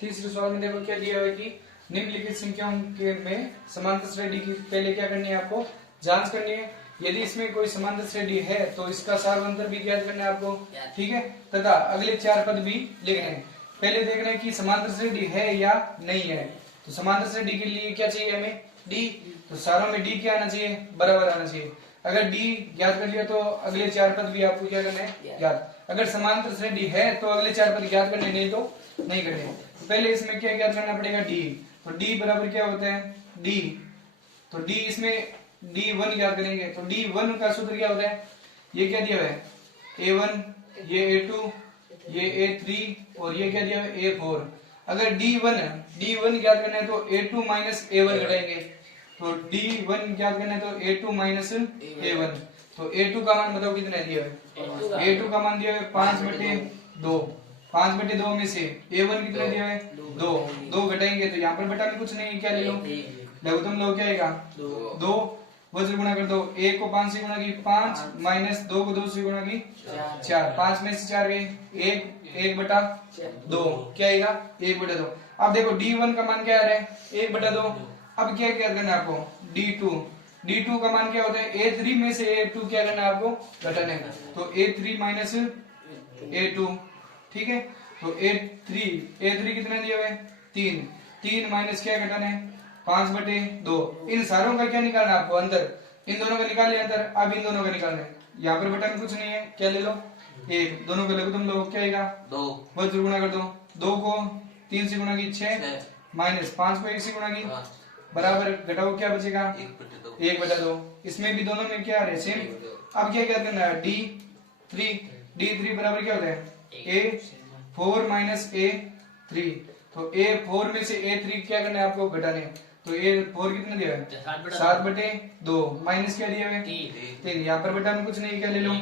तीसरे सवाल में देखो क्या दिया है कि निम्नलिखित संख्याओं के में समांतर श्रेणी की पहले क्या करनी है, आपको जांच करनी है। यदि इसमें कोई समांतर श्रेणी है तो इसका सार्वंतर भी ज्ञात करना है आपको, ठीक है, तथा अगले 4 पद भी लिखने हैं। पहले देखना है कि समांतर श्रेणी है या नहीं है। तो समांतर श्रेणी के लिए क्या चाहिए हमें, डी। तो सारों में डी क्या आना चाहिए, बराबर आना चाहिए। अगर डी ज्ञात कर लिया तो अगले 4 पद भी आपको क्या करना है, ज्ञात। अगर समांतर श्रेणी है तो अगले 4 पद ज्ञात करने, नहीं तो नहीं करने। तो पहले इसमें क्या ज्ञात करना पड़ेगा, डी। तो डी बराबर क्या होता है, डी। तो डी इसमें D1 ज्ञात करेंगे। तो D1 का सूत्र क्या होता है, ये क्या दिया हुआ है A1, ये A2, ये A3 और ये क्या दिया हुआ है A4। अगर D1 ज्ञात करना है तो A2 माइनस A1 घटाएंगे। तो D1 ज्ञात करना है तो A2 माइनस A1। तो A2 का मान बताओ कितना दिया है, A2 का मान दिया है 5/2। 5/2 में से A1 कितना दिया है, 2 घटाएंगे तो यहाँ पर बटा में कुछ नहीं, क्या ले लो, लघुत्तम लो, क्या आएगा 2। वज्र गुणा कर दो, 1 को 5 से गुणा की 5 माइनस 2 को 2 से गुणा की 4। 5 में से 4 गए, 1/2 क्या आएगा, 1/2। अब देखो D1 का मान क्या आ रहा है, 1/2। अब क्या क्या करना है आपको, D2 का मान क्या होता है, A3 में से A2 क्या करना है आपको, घटाना है। तो A3 माइनस A2, ठीक है। तो A3 कितना दिया हुआ है, 3 माइनस क्या घटाना है, 5/2। इन सारों का क्या निकालना है आपको, अंतर। इन दोनों का निकाल लिया अंतर, अब इन दोनों का निकालना है। यहाँ पर बटन कुछ नहीं है, क्या ले लो, 1। दोनों का लघुत्तम लो, क्या आएगा 2। वज्र गुणा कर दो, 2 को 3 से गुणा की 6 माइनस 5 को 1 से गुणा की बराबर, घटाओ क्या बचेगा 1/2। इसमें भी दोनों में क्या आ रहे हैं, सेम। अब क्या करना है, D3 बराबर क्या होता है, A4 माइनस A3। तो A4 में से A3 क्या करना है आपको, घटाने। तो A4 कितना दिया है, 7/2 माइनस क्या दिया है 3। यहाँ पर बटा में कुछ नहीं, क्या ले लो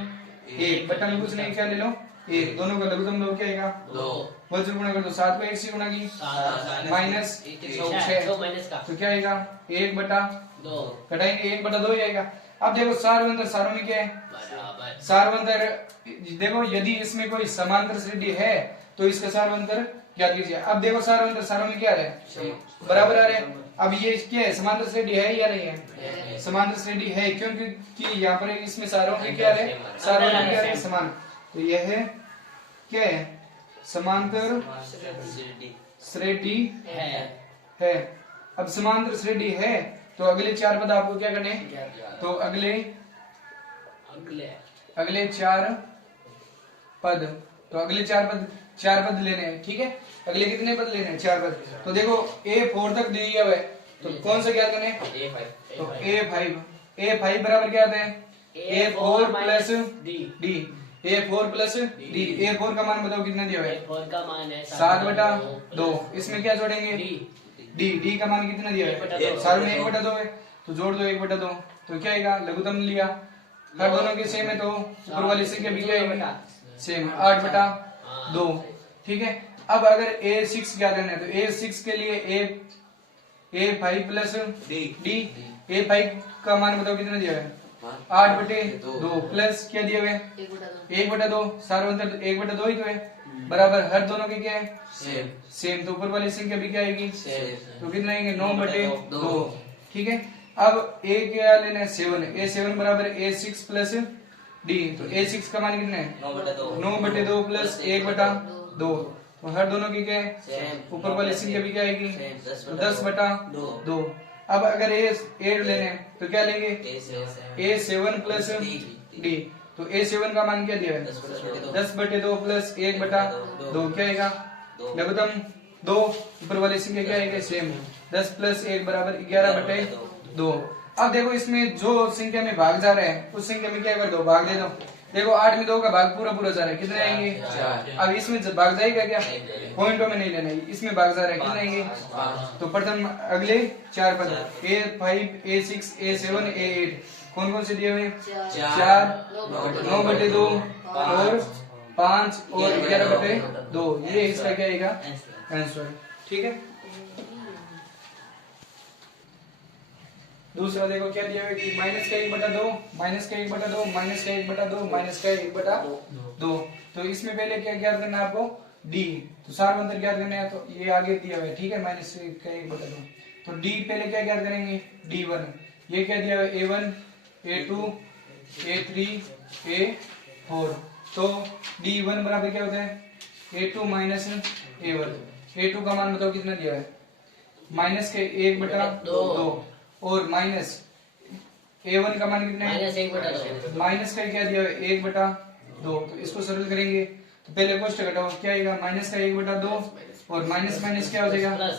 1। बटा में कुछ नहीं, क्या ले लो 1। दोनों का लघुत्तम लो, क्या आएगा 2। वज्र गुणा कर दो, 7 को 1 से गुणा की माइनस 6। तो क्या आएगा 1/2, घटाएंगे 1/2 ही आएगा। अब देखो सार्वंतर, सारों में क्या है सार्वंतर। देखो यदि इसमें कोई समांतर श्रेणी है तो इसका सार्वंतर ज्ञात कीजिए। अब देखो सार्वंतर, सारों में क्या आ रहा है, बराबर आ रहे हैं। अब ये क्या है, समांतर श्रेणी है या नहीं है, समांतर श्रेणी है, क्योंकि यहाँ पर इसमें सारों में क्या है, सार्वंतर क्या है, समान। तो यह है क्या है, समांतर श्रेणी है। अब समांतर श्रेणी है तो अगले 4 पद आपको क्या करने, तो अगले 4 पद, तो अगले 4 पद लेने हैं, ठीक है। अगले कितने पद लेने हैं, 4 पद। तो देखो A4 तक दिया हुआ है, तो कौन सा क्या करना है, तो A5 बराबर क्या आता है, A4 plus D। A4 plus D। A4 का मान बताओ कितना दिया हुआ है, 7/2। इसमें क्या जोड़ेंगे, D का मान कितना दिया है, सारों में 1/2 है, तो जोड़ दो 1/2। तो क्या आएगा, लघुत्तम लिया, हर दोनों के सेम है तो ऊपर वाली संख्या भी क्या आएगी, सेम, 8/2, ठीक है। अब अगर A6 क्या करना है, तो A6 के लिए A5 प्लस D। A5 का मान बताओ कितना दिया है, 8/2 प्लस क्या दिया हुआ है, 1/2। सार्वंतर 1/2 ही तो है, बराबर हर दोनों के क्या है, सेम। तो ऊपर वाली संख्या भी क्या आएगी, तो कितना आएंगे, 9/2, ठीक है। अब A क्या लेना है, 7। A7 बराबर A6 प्लस D। तो A6 का मान कितना है, 9/2 प्लस 1/2। तो हर दोनों की क्या है, ऊपर वाली संख्या भी क्या आएगी, तो 10/2। अब अगर A8 लेने हैं तो क्या लेंगे, A7 प्लस D। तो A7 का मान क्या दिया है, 10/2 प्लस 1/2, क्या आएगा, लघुत्तम 2, ऊपर वाली संख्या क्या आएगी, सेम। 10 प्लस 1 बराबर 11/2। अब देखो इसमें जो संख्या में भाग जा रहा है उस संख्या में क्या कर दो, भाग दे दो। देखो 8 में 2 का भाग पूरा जा रहा है, कितने आएंगे, 4। अब इसमें भाग जाएगा क्या, पॉइंटों में नहीं लेना है, इसमें भाग जा रहा है, कितने आएंगे। तो प्रथम अगले 4 पद, A5 A6 A7 A8 कौन कौन से दिए हुए, 4, 9/2 और 5 और 11/2। ये इसका क्या आएगा आंसर, ठीक है। दूसरा देखो क्या दिया हुआ है कि -1/2, -1/2, -1/2, -1/2। तो इसमें पहले क्या ज्ञात करना है आपको, डी, तो सार अंतर ज्ञात करना है तो ये आगे दिया हुआ है, ठीक है, माइनस का 1/2। तो डी पहले क्या ज्ञात करेंगे, D1, ये क्या दिया हुआ है, A1 A2 A3 A4, तो D1 बराबर क्या होता है, A2 माइनस A1। A2 का मान बताओ कितना दिया है, माइनस के 1/2, और माइनस A1 का मान कितना है, -1/2, माइनस का क्या दिया है, 1/2, तो इसको सरल करेंगे तो पहले कोष्ट घटाओ, क्या आएगा, माइनस का 1/2 और माइनस माइनस क्या हो जाएगा,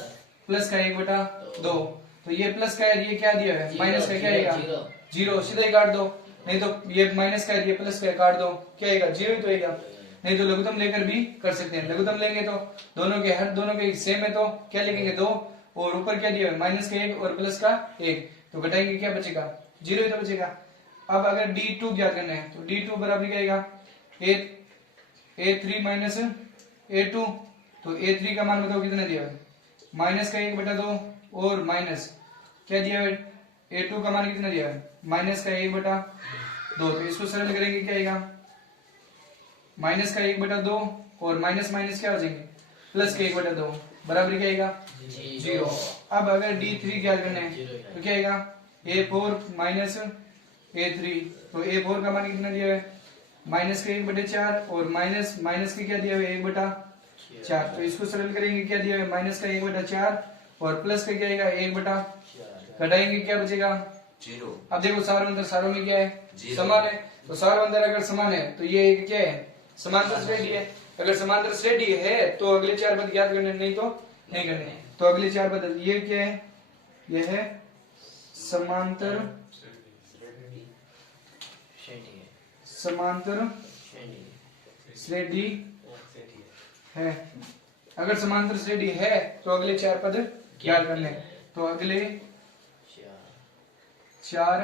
प्लस का 1/2, तो ये प्लस का है, ये क्या दिया है, माइनस का क्या आएगा, 0, सीधा ही काट दो, नहीं तो ये माइनस का है, ये प्लस का है, काट दो, क्या आएगा, 0 ही तो आएगा। नहीं तो लघुत्तम लेकर भी कर सकते हैं, लघुत्तम लेंगे तो दोनों के सेम है तो क्या लिखेंगे, 2, और ऊपर क्या दिया है, माइनस का 1 और प्लस का 1, तो घटाएंगे क्या बचेगा, 0 ही तो बचेगा। अब अगर D2 ज्ञात करना है तो D2 बराबर क्या आएगा, A3 माइनस A2, तो A3 का मान बताओ कितना दिया है, माइनस का 1/2 और माइनस क्या दिया है, A2 का मान कितना दिया है, माइनस का 1/2, तो इसको सरल करेंगे क्या आएगा, माइनस का 1/2 और माइनस माइनस क्या हो जाएंगे, प्लस का 1/2, बराबर क्या आएगा, 0। अब अगर D3 ज्ञात करना है तो क्या आएगा, A4 माइनस A3, तो A4 का मान कितना दिया है, माइनस का 1/4 और माइनस माइनस के क्या दिया है, 1/4, तो इसको सरल करेंगे क्या दिया है, माइनस का 1/4 और प्लस का क्या आएगा, 1/4, घटाएंगे क्या बचेगा, 0। अब देखो सार अंतर, सारों में क्या है, समान है, तो सार अंतर अगर समान है तो ये एक क्या है, समांतर श्रेणी है। अगर समांतर श्रेणी है तो अगले 4 पद ज्ञात करने, नहीं तो नहीं करने। तो अगले 4 पद ये क्या है, ये है समांतर श्रेणी है। अगर समांतर श्रेणी है तो अगले 4 पद ज्ञात करने, तो अगले 4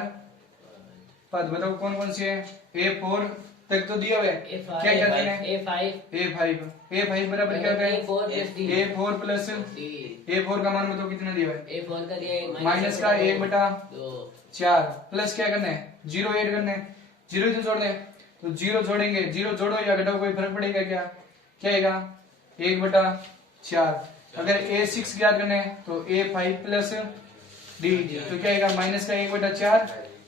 पद बताओ कौन कौन से है, A4 तक तो दिया हुआ है, क्या क्या करना है, A5 बराबर क्या है, A4 प्लस A4 का मान बताओ कितना दिया है, A4 का दिया है माइनस का 1/4 प्लस क्या करना है, 0 ऐड करना है, 0 तो जोड़ना है, तो 0 जोड़ेंगे, 0 जोड़ो या घटाओ कोई फर्क पड़ेगा क्या, क्या आएगा, 1/4। अगर A6 ज्ञात करना है तो A5 प्लस D, तो क्या आएगा, माइनस का 1/4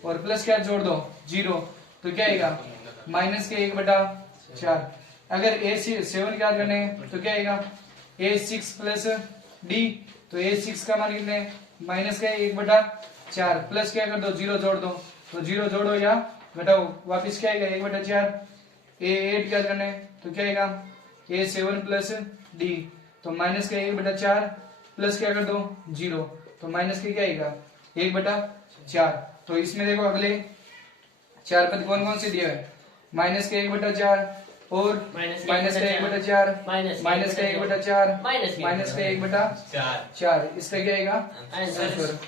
और प्लस क्या जोड़ दो, 0, तो क्या आएगा, माइनस के 1/4। अगर A7 ज्ञात करना है तो क्या आएगा, A6 प्लस D, तो A6 का मान कितना है, माइनस का 1/4 प्लस क्या कर दो, 0 जोड़ दो, तो 0 जोड़ो या घटाओ वापिस क्या आएगा, 1/4। A8 ज्ञात करना है तो क्या आएगा, A7 प्लस D, तो माइनस का 1/4 प्लस क्या कर दो, 0, तो माइनस के क्या आएगा, 1/4। तो इसमें देखो अगले 4 पद कौन कौन से दिया है, माइनस का 1/4 और माइनस का 1/4, माइनस का 1/4, माइनस का 1/4, इसका क्या आएगा आंसर।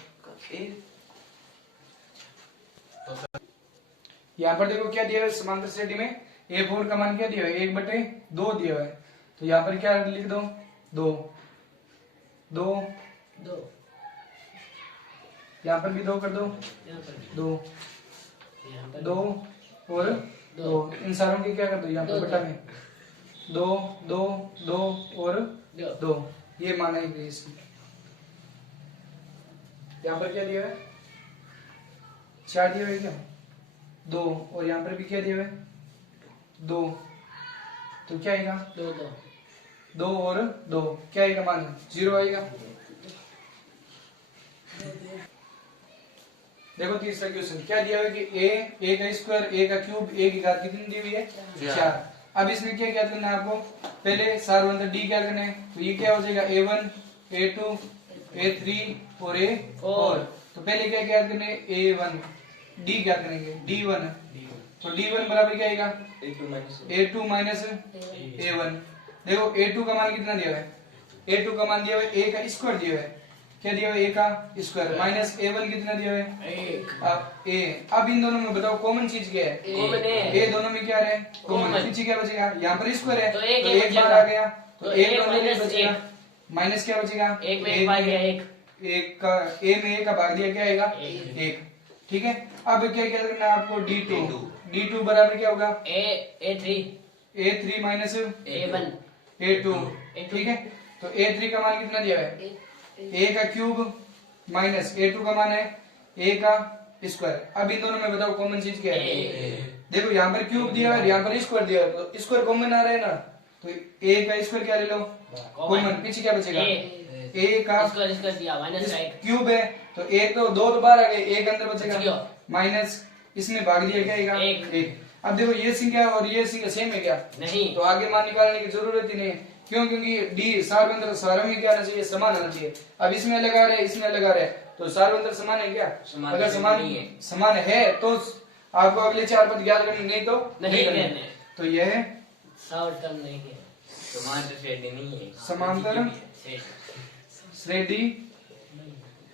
यहाँ पर देखो क्या दिया है समांतर श्रेणी में, A4 का मान क्या दिया है, 1/2 दिया है, तो यहाँ पर क्या लिख दो, 2, यहाँ पर भी 2 कर दो, 2 और 2, इन सारों की क्या कर दो, यहाँ पर बटा में 2 और 2, ये माना है इसमें। यहाँ पर क्या दिया है, 4 दिया है क्या, 2, और यहाँ पर भी क्या दिया है, 2, तो क्या आएगा, 2 और 2, क्या आएगा मान, 0 आएगा। देखो तीसरा क्वेश्चन क्या दिया हुआ है कि a का स्क्वायर, a का क्यूब, a की घात कितनी दी हुई है, 4। अब इसमें क्या ज्ञात करना है आपको, पहले सारवंतर d ज्ञात करना है, तो ये क्या हो जाएगा, A1 A2 A3 और A4। तो पहले क्या ज्ञात करना है, A1 d ज्ञात करेंगे, D1, तो D1 बराबर क्या आएगा, A2 माइनस A1। देखो A2 का मान कितना दिया है, A2 का मान दिया हुआ है a का स्क्वायर दिया है, क्या दिया हुआ है, a का स्क्वायर, माइनस A1 कितना दिया हुआ है, अब इन दोनों में बताओ कॉमन चीज क्या है, a दोनों में क्या है, कॉमन, पीछे क्या बचेगा, यहाँ पर स्क्वायर है तो एक बार आ गया, तो एक बचेगा, माइनस क्या बचेगा, एक का a में a का भाग दिया, क्या आएगा, 1। ठीक है, अब क्या क्या करना है आपको, D2 बराबर क्या होगा, A3 माइनस A1, a2, ठीक है। तो a3 का मान कितना दिया है, a का क्यूब माइनस a2 का मान है a का स्क्वायर। अब इन दोनों में बताओ कॉमन चीज क्या है, देखो यहाँ पर क्यूब दिया है, यहाँ पर स्क्वायर दिया है, तो स्क्वायर कॉमन आ रहा है ना, तो a का स्क्वायर क्या ले लो कॉमन, पीछे क्या बचेगा a का स्क्वायर दिया माइनस राइट क्यूब है, तो एक तो दो तो बाहर आ गए, एक अंदर बचेगा माइनस, इसमें भाग दिया क्या आएगा एक। अब देखो ये संख्या और ये संख्या सेम है क्या, नहीं, तो आगे मान निकालने की जरूरत ही नहीं है, क्यों, क्योंकि डी सार्वंतर सारों में क्या आना चाहिए, समान आना चाहिए। अब इसमें अलग आ रहा है, इसमें अलग आ रहा है, तो सार्वंतर समान है क्या, अगर समान है तो आपको अगले चार पद ज्ञात करने, नहीं तो नहीं करने। तो यह सावर्तन नहीं है, समांतर श्रेणी नहीं है, समांतर श्रेणी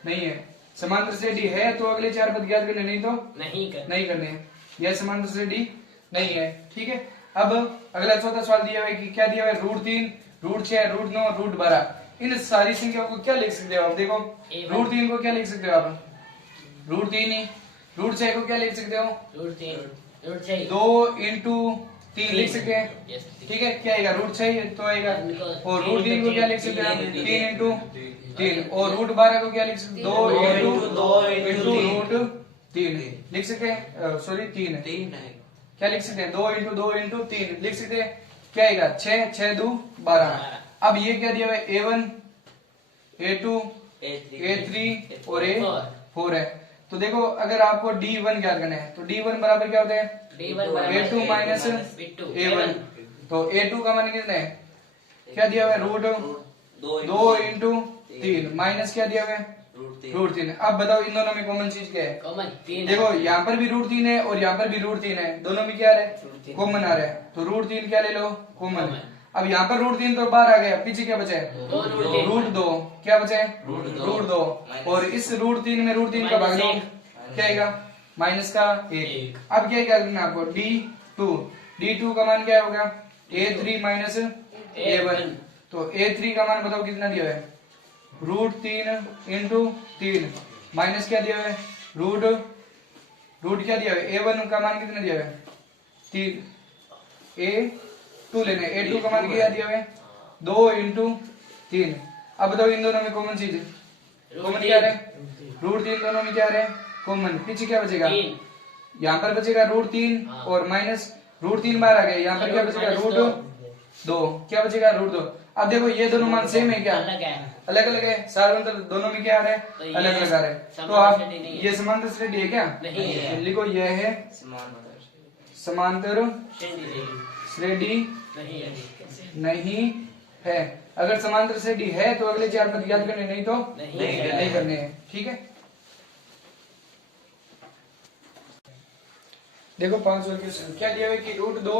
नहीं है। समांतर श्रेणी है तो अगले चार पद ज्ञात करने, नहीं तो नहीं करने हैं। यह समांतर श्रेणी नहीं है, ठीक है। अब अगला चौथा सवाल दिया हुआ है कि क्या दिया हुआ है, √3, √6, √9, √12। इन सारी संख्याओं को क्या लिख सकते हो आप, देखो √3 को क्या लिख सकते हो आप, √3 ही, √6 को क्या लिख सकते हो, √6 2 इंटू 3 लिख सकते हैं, ठीक है। क्या आएगा √6 तो आएगा, और √3 को क्या लिख सकते हैं, 3 इंटू 3, और √12 को क्या लिख सकते हैं, 2 इंटू √3 लिख सकते हैं, सॉरी 3 है, क्या लिख सकते हैं, 2 इंटू 2 इंटू 3 लिख सकते हैं, क्या आएगा 6, 6 2 12। अब ये क्या दिया हुआ है, a1, a2, a3 और a4 है। तो देखो अगर आपको d1 ज्ञात करना है, तो d1 बराबर क्या होता है, a2 माइनस a1। तो a2 का मान कितना है, क्या दिया हुआ है, √2 इंटू 3 माइनस क्या दिया हुआ है, √3। अब बताओ इन दोनों में कॉमन चीज क्या है, कॉमन 3, देखो यहाँ पर भी √3 है और यहाँ पर भी √3 है, दोनों में क्या आ रहा है, कॉमन आ रहा है, तो √3 क्या ले लो कॉमन। अब यहाँ पर √3 तो बाहर आ गया, पीछे क्या बचा है, √2, क्या बचा है, √2, और इस √3 में √3 का भाग दो, क्या आएगा माइनस का 1। अब क्या करना है आपको, d2 का मान क्या होगा, a3 माइनस a1। तो a3 का मान बताओ कितना दिया है, √3 इंटू 3 माइनस क्या दिया है, रूट क्या दिया है, a1 का मान कितना दिया है 3, a2 लेने, a2 का मान क्या दिया है 2 इंटू 3। अब बताओ इन दोनों में कॉमन चीज, कॉमन क्या है, √3 दोनों में क्या है कॉमन, पीछे क्या बचेगा, यहाँ पर बचेगा √3 और माइनस √3 बाहर आ गया, यहाँ पर क्या बचेगा √2, क्या बचेगा √2। अब देखो ये दोनों मान सेम है क्या, अलग अलग है, सार्वंतर दोनों में क्या आ रहा है, अलग अलग आ रहा है। तो आप ये समांतर श्रेणी है क्या, लिखो यह है समांतर श्रेणी नहीं है। अगर समांतर श्रेणी है तो अगले चार पद याद करने, नहीं तो नहीं करने हैं, ठीक है। देखो 5 क्वेश्चन क्या दिया है कि √2,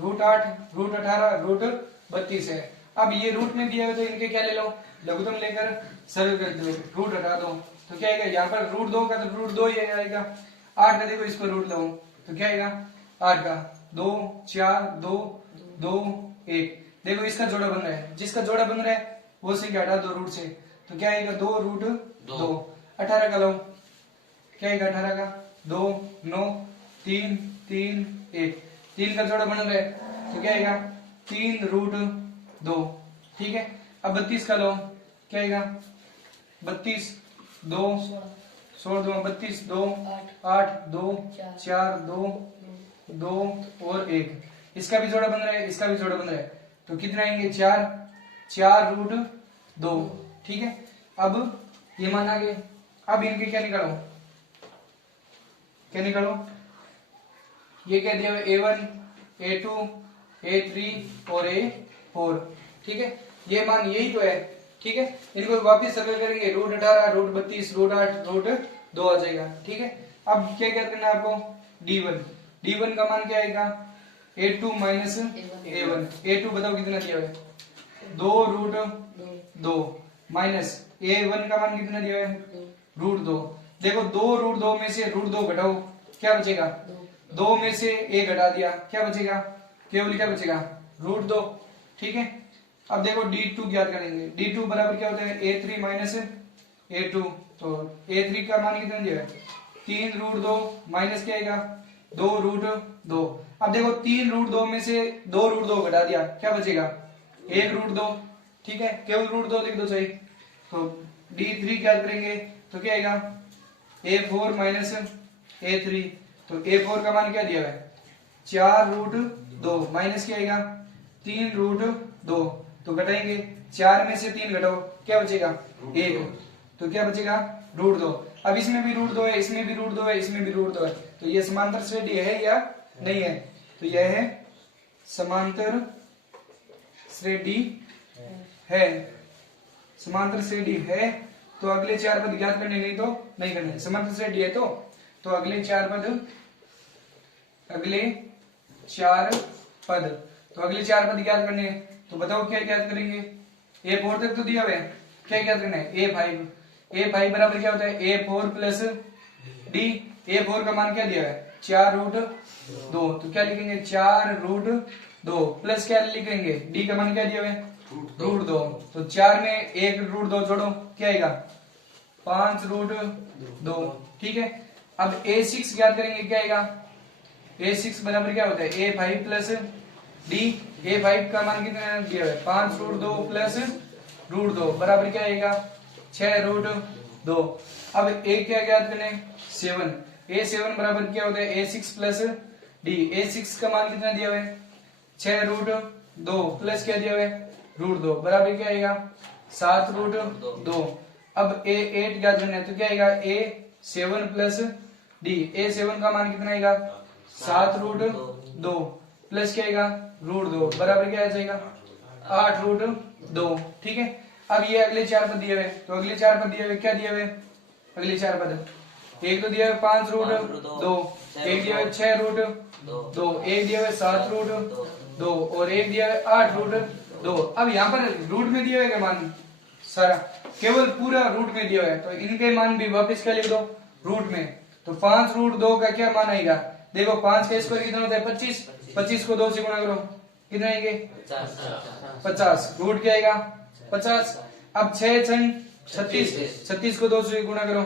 √8, √18, √32 है। अब ये रूट में दिया हुआ तो इनके क्या ले लो, लघुत्तम लेकर सरल कर दो, रूट हटा दो, तो क्या आएगा, यहाँ पर √2 का तो √2 ही आएगा, 8 का देखो इसको रूट लो तो क्या आएगा 8 का 2 4 2 2 1। देखो इसका जोड़ा बन रहा है, जिसका जोड़ा बन रहा है वो संख्या हटा दो रूट से, तो क्या आएगा 2√2। 18 का लो, क्या आएगा 18 का 2 9 3 3 1, 3 का जोड़ा बन रहा है तो क्या आएगा 3√2, ठीक है। अब 32 का लो, क्या आएगा 32 2 16 2 32 2 8 2 4 2 2 और 1, इसका भी जोड़ा बन रहा है, इसका भी जोड़ा बन रहा है, तो कितने आएंगे 4√2, ठीक है। अब ये मान आ गए, अब इनके क्या निकालो, क्या निकालो, ये क्या दिया a1 a2 a3 और a4, ठीक है। ये मान यही तो है, ठीक है। इनको वापस सर्कल करेंगे, √18 √32 √8 √2 आ जाएगा, ठीक है। अब क्या क्या करना है आपको, d1 का मान क्या आएगा a2 माइनस a1। a2 बताओ कितना दिया है 2√2 माइनस a1 का मान कितना दिया है √2। देखो 2√2 में से √2 घटाओ, क्या बचेगा 2 में से 1 घटा दिया, क्या बचेगा केवल क्या बचेगा √2, ठीक है। अब देखो d2 ज्ञात करेंगे, d2 बराबर क्या होता है a3 माइनस a2। तो a3 का मान कितना दिया है 3√2 माइनस क्या आएगा 2√2। अब देखो 3√2 में से 2√2 घटा दिया, क्या बचेगा एक रूट 2, ठीक है, केवल रूट 2 लिख दो सही। तो D3 क्या करेंगे तो क्या आएगा A4 माइनस A3, तो A4 का मान क्या दिया है 4 रूट 2 माइनस क्या आएगा 3 रूट 2, तो घटाएंगे 4 में से 3 घटाओ क्या बचेगा 1, तो क्या बचेगा रूट 2। अब इसमें भी रूट 2 है, इसमें भी रूट 2 है, इसमें भी रूट 2 है, तो ये समांतर श्रेणी है या नहीं है, तो यह है समांतर श्रेणी है। समांतर श्रेणी है तो अगले 4 पद ज्ञात करने, नहीं तो नहीं करने। समांतर श्रेणी है तो अगले 4 पद, अगले 4 पद, तो अगले 4 पद ज्ञात करने हैं। तो बताओ क्या ज्ञात करेंगे, A4 तक तो दिया हुआ है, क्या ज्ञात करना है A5 बराबर क्या होता है A4 प्लस D। A4 का मान क्या दिया है 4 रूट 2, तो क्या लिखेंगे 4 रूट 2 प्लस क्या लिखेंगे D का मान क्या दिया हुआ है रूट 2, तो 4 में 1 रूट 2 जोड़ो क्या आएगा 5 रूट 2, ठीक है। अब A6 ज्ञात करेंगे, क्या आएगा A6 बराबर क्या होता है A5 प्लस D। A5 का मान कितना दिया है 5 रूट 2 प्लस रूट 2 बराबर क्या आएगा 6 रूट 2। अब A क्या ज्ञात करने 7, A7 बराबर क्या होता है A6 प्लस D। A6 का मान कितना दिया हुआ है 6 रूट 2 प्लस क्या दिया हुआ है रूट 2 बराबर क्या आएगा 7 रूट 2। अब A8 ज्ञात करना है, तो क्या आएगा A7 प्लस D। A7 का मान कितना आएगा 7 रूट 2 प्लस क्या आएगा रूट 2 बराबर क्या आ जाएगा 8 रूट 2, ठीक है। अब ये अगले 4 पद दिए हुए, तो अगले 4 पद दिए हुए क्या दिए हुए अगले 4 पद, एक तो दिया हुआ 5 रूट 2, एक दिया हुआ 6 रूट 2, एक दिया हुआ 7 रूट 2 और एक दिया हुआ 8 रूट 2। अब यहाँ पर रूट में दिया हुआ मान सारा केवल पूरा रूट में दिया हुआ है, तो इनके मान भी वापस क्या लिख दो रूट में। तो 5 रूट 2 का क्या मान आएगा, देखो 5 का स्क्वायर कितना होता है 25, 25 को 2 से गुणा करो कितना आएंगे 50, रूट क्या आएगा 50। अब 6 छंग 36, 36 को 2 से गुणा करो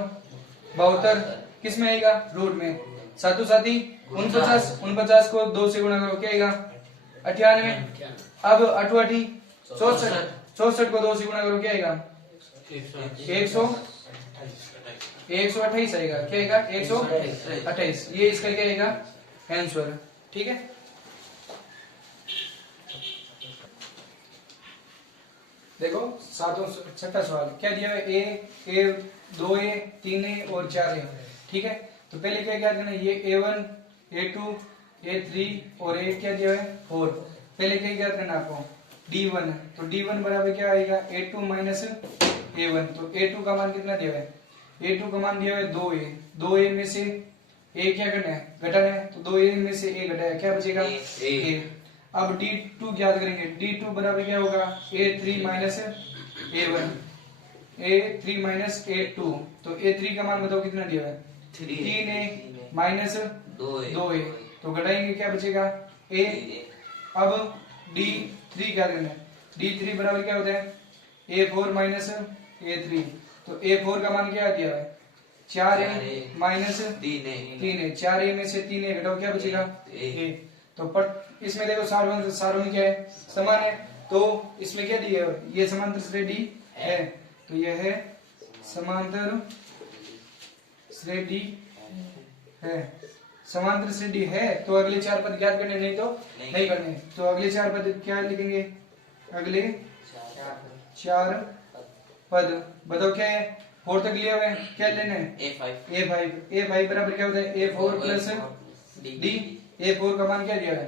72, किस में आएगा रूट में। सातों साथी 49, 49 को 2 से गुणा करो क्या आएगा 98। अब 88 64, 64 को 2 से गुणा करो क्या आएगा 128 आएगा, क्या आएगा 128। ये इसका क्या आएगा आंसर, ठीक है। देखो छठा सवाल क्या दिया है A 2A 3A और 4A, ठीक है। तो पहले क्या करना है, ये A1 A2 A3 और A क्या दिया है 4। पहले क्या करना है आपको D1, तो D1 बराबर क्या आएगा A2 माइनस A1, तो A2 का मान कितना दिया है A2 का मान दिया है 2A, 2A में से A क्या करना है घटाना है, तो 2A में से A घटाया क्या बचेगा A। अब D2 ज्ञात करेंगे, D2 बराबर क्या होगा A3 minus A1, A3 minus A2, तो A3 का मान बताओ कितना दिया है 3A माइनस 2A, तो घटाएंगे क्या बचेगा A। अब D3 क्या करना है, D3 बराबर क्या होता है A4 माइनस A3, तो A4 का मान क्या दिया है 4A माइनस 3A, 4A में से 3A घटाओ क्या बचेगा A। तो इसमें देखो सारों क्या है समान है, तो इसमें क्या दिया है ये समांतर श्रेणी है, तो यह है समांतर श्रेणी है। समांतर श्रेणी है तो अगले 4 पद ज्ञात करने, नहीं तो नहीं करने। तो अगले 4 पद क्या लिखेंगे, अगले 4 पद बताओ क्या है 4 तक लिया हुआ है, क्या लेना है A5 बराबर क्या होता है A4 प्लस D। A4 का मान क्या दिया है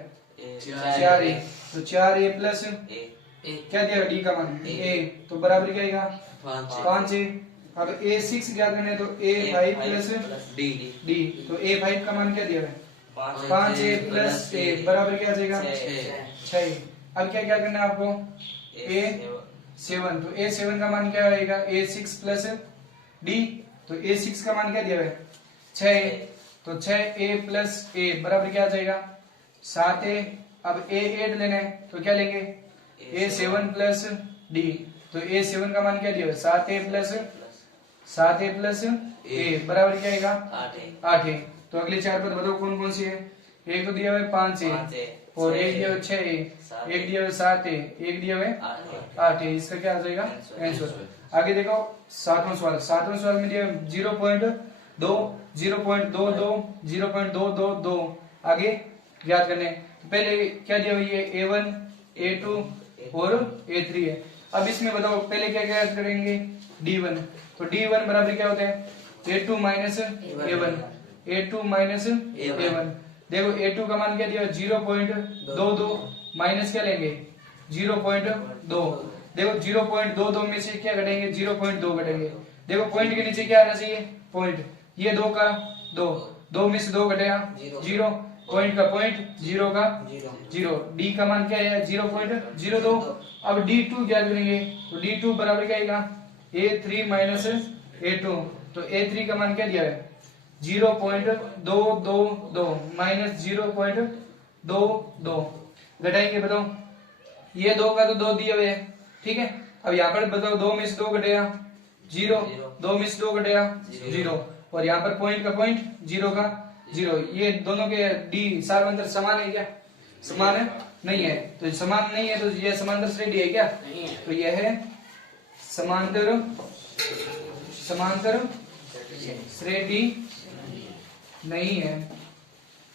4A, तो 4A प्लस क्या दिया D का मान A, तो बराबर क्या आएगा 5A। अब A6 ज्ञात करना है, तो A5 प्लस D, तो A5 का मान क्या दिया है 5A प्लस A बराबर क्या आ जाएगा 6। अब क्या करना है आपको A7, तो A7 का मान क्या आएगा A6 प्लस D, तो A6 का मान क्या दिया है 6A, तो 6A प्लस A बराबर क्या आ जाएगा 7A। अब A8 लेना है, तो क्या लेंगे A7 प्लस D, तो A7 का मान क्या दिया है 7A प्लस A बराबर क्या आएगा 8A। तो अगले 4 पद बताओ कौन कौन सी है, एक तो दिया हुआ है 5A और एक दिया हुआ 6 है, एक दिया हुआ 7 है, एक दिया हुआ 8 है। इसका क्या आ जाएगा आंसर। आगे देखो 7वां सवाल। 7वां सवाल में दिया 0.2 0.22 0.222 आगे ज्ञात करने। तो पहले क्या दिया हुआ है A1 A2 और A3 है। अब इसमें बताओ पहले क्या ज्ञात करेंगे D1। तो D1 बराबर क्या होता है A2 minus A1 A2 minus A1। देखो A2 का मान क्या दिया 0.22 माइनस क्या लेंगे 0.2। देखो 0.22 में से क्या घटेंगे 0.2 घटेंगे। देखो पॉइंट के नीचे क्या आना चाहिए पॉइंट, ये 2 का 2 में से 2 घटेगा 0, पॉइंट का पॉइंट 0 का 0। डी का मान क्या है 0.02। अब D2 ज्ञात करेंगे तो D2 बराबर क्या आएगा A3 माइनस A2। तो A3 का मान क्या दिया है 0.222 माइनस 0.22 घटाएंगे। बताओ ये 2 का तो 2 दिया हुआ है, ठीक है। अब यहाँ पर बताओ 2 में से 2 घटेगा 0, 2 में से 2 घटेगा 0 और यहाँ पर पॉइंट का पॉइंट 0 का 0। ये दोनों के डी सार्वंतर समान है क्या, समान है नहीं है। तो समान नहीं है तो यह समांतर श्रेणी है क्या, तो यह है समांतर श्रेणी नहीं है।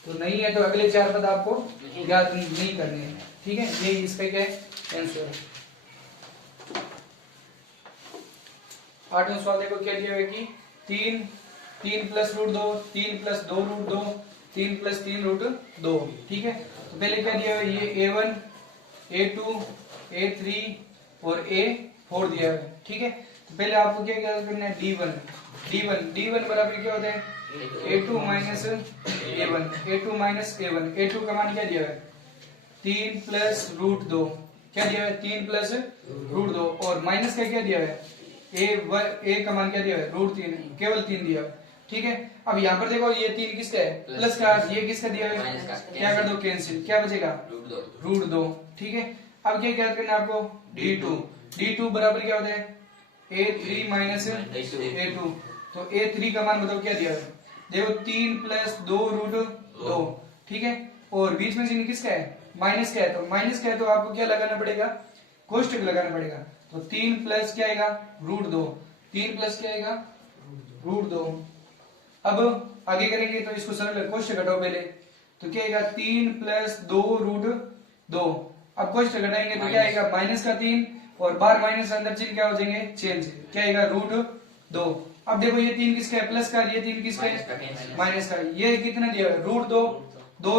तो नहीं है तो अगले 4 पद आपको याद नहीं करने हैं, ठीक है। ये इसका क्या है आंसर। 8वां सवाल देखो क्या दिया है कि 3 plus root 2 3 plus 2 root 2 3 plus 3 root 2, ठीक है। तो पहले क्या दिया है ये A1 A2 A3 और A4 दिया है, ठीक है। तो पहले आपको क्या करना है D1 बराबर क्या होता है A2 minus A1 A2 minus A1। A2 का मान क्या दिया है 3 प्लस रूट 2, क्या दिया है 3 प्लस रूट 2 और माइनस का क्या दिया है A का मान क्या दिया है रूट 3, केवल 3 दिया है, ठीक है। अब यहाँ पर देखो ये 3 किसका है प्लस का, ये किसका दिया है क्या कर दो कैंसिल, क्या बचेगा रूट 2, ठीक है। अब क्या याद करना है आपको D2 बराबर क्या होता है A3 माइनस A2। तो A3 का मान बताओ क्या दिया है देखो 3 प्लस 2 रूट 2, ठीक है। और बीच में से किसका है माइनस का है, तो माइनस का है तो आपको क्या लगाना पड़ेगा कोष्टक लगाना पड़ेगा। तो 3 प्लस क्या आएगा रूट 2, 3 प्लस क्या आएगा रूट 2। अब आगे करेंगे तो इसको सरल कोष्टक घटाओ पहले, तो क्या आएगा 3 प्लस 2 रूट 2। अब कोष्टक घटाएंगे तो क्या आएगा माइनस का 3 और बार माइनस अंदर चिन्ह क्या हो जाएंगे चेंज, क्या आएगा रूट 2। अब देखो ये 3 किसका है प्लस का, ये 3 किसका है माइनस का। ये कितना दिया रूट 2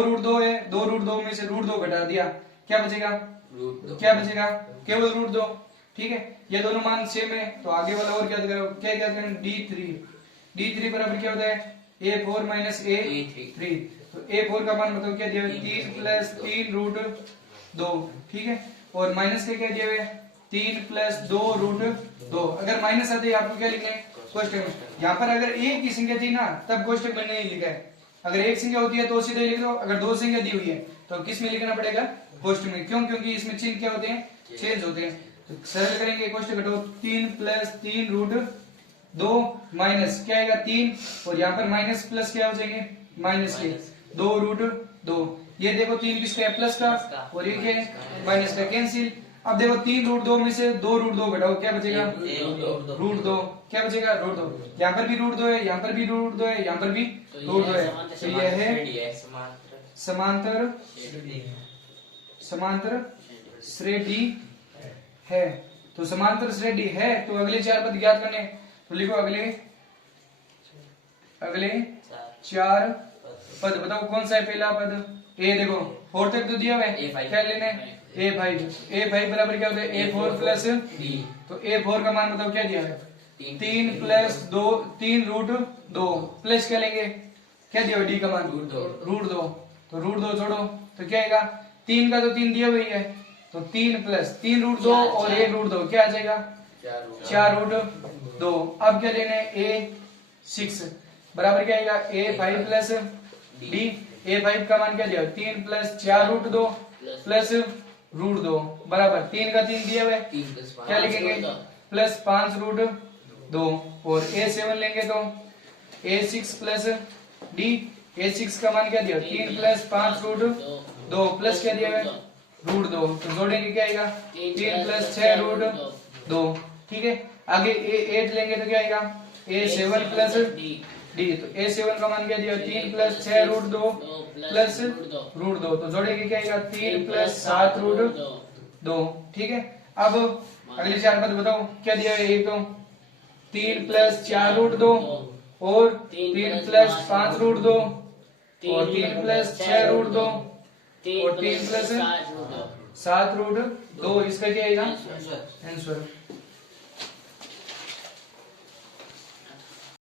रूट 2 है, 2 रूट 2 में से रूट 2 घटा दिया, क्या बचेगा क्या बचेगा केवल रूट 2, ठीक है। ये दोनों मान सेम है तो आगे वाला और क्या करो क्या करें D3 बराबर क्या होता है A4 माइनस A3। तो A4 का मान बताओ क्या दिया 3 प्लस 3 रूट 2, ठीक है। और माइनस के क्या दिया है 3 प्लस 2 रूट 2। अगर माइनस आते आपको क्या लिखना है कोष्टक में। यहाँ पर अगर एक की संख्या थी ना तब कोष्टक में नहीं लिखा है, अगर एक संख्या होती है तो सीधे लिख दो, अगर 2 संख्या दी हुई है तो किस में लिखना पड़ेगा कोष्टक में, क्यों क्योंकि इसमें चिन्ह क्या होते हैं चेंज होते हैं। तो सरल करेंगे कोष्टक घटाओ 3 प्लस 3 रूट 2 माइनस क्या आएगा 3 और यहाँ पर माइनस प्लस क्या हो जाएंगे माइनस के 2 रूट 2। ये देखो 3 किसका है प्लस का और ये क्या है माइनस का, कैंसिल। अब देखो 3 रूट 2 में से 2 रूट 2 घटाओ क्या बचेगा रूट 2, क्या बचेगा रूट 2। यहाँ पर भी रूट 2 है, यहाँ पर भी रूट 2 है, यहाँ पर भी रूट 2 है। तो यह है समांतर श्रेणी है। तो समांतर श्रेणी है तो अगले 4 पद ज्ञात करने, तो लिखो अगले 4 पद बताओ कौन सा है पहला पद ए। देखो 4 तक तो दिया हुआ है, क्या लेना है A5 बराबर क्या होता है A4 प्लस D। तो A4 का मान बताओ क्या दिया है 3 प्लस 3 रूट 2 प्लस क्या लेंगे क्या दिया D का मान रूट 2। तो रूट 2 छोड़ो तो क्या आएगा 3 का तो 3 दिया हुआ है तो 3 प्लस 3 रूट 2 और 1 रूट 2 क्या आ जाएगा 4 रूट 2। अब क्या लेना है A6 बराबर क्या आएगा A5 प्लस D। A5 का मान क्या दिया 3 प्लस 4 रूट 2 प्लस रूट 2 बराबर 3 का 3 दिया हुआ है क्या लिखेंगे प्लस 5 रूट 2 और A7 लेंगे तो A6 प्लस D। A6 का मान क्या दिया 3 प्लस 5 रूट 2 प्लस क्या दिया है रूट 2, तो जोड़ेंगे क्या आएगा 3 प्लस 6 रूट 2, ठीक है। आगे A8 लेंगे तो क्या आएगा A7 प्लस डी, तो A7 का मान क्या दिया 3 प्लस 6 रूट 2 प्लस रूट 2, तो जोड़ेंगे क्या आएगा 3 प्लस 7 रूट 2, ठीक है। अब अगले चार पद बताओ क्या दिया है, एक तो 3 प्लस 4 रूट 2 और 3 प्लस 5 रूट 2 और 3 प्लस 6 रूट 2 और 3 प्लस 7 रूट 2, इसका क्या आएगा आंसर।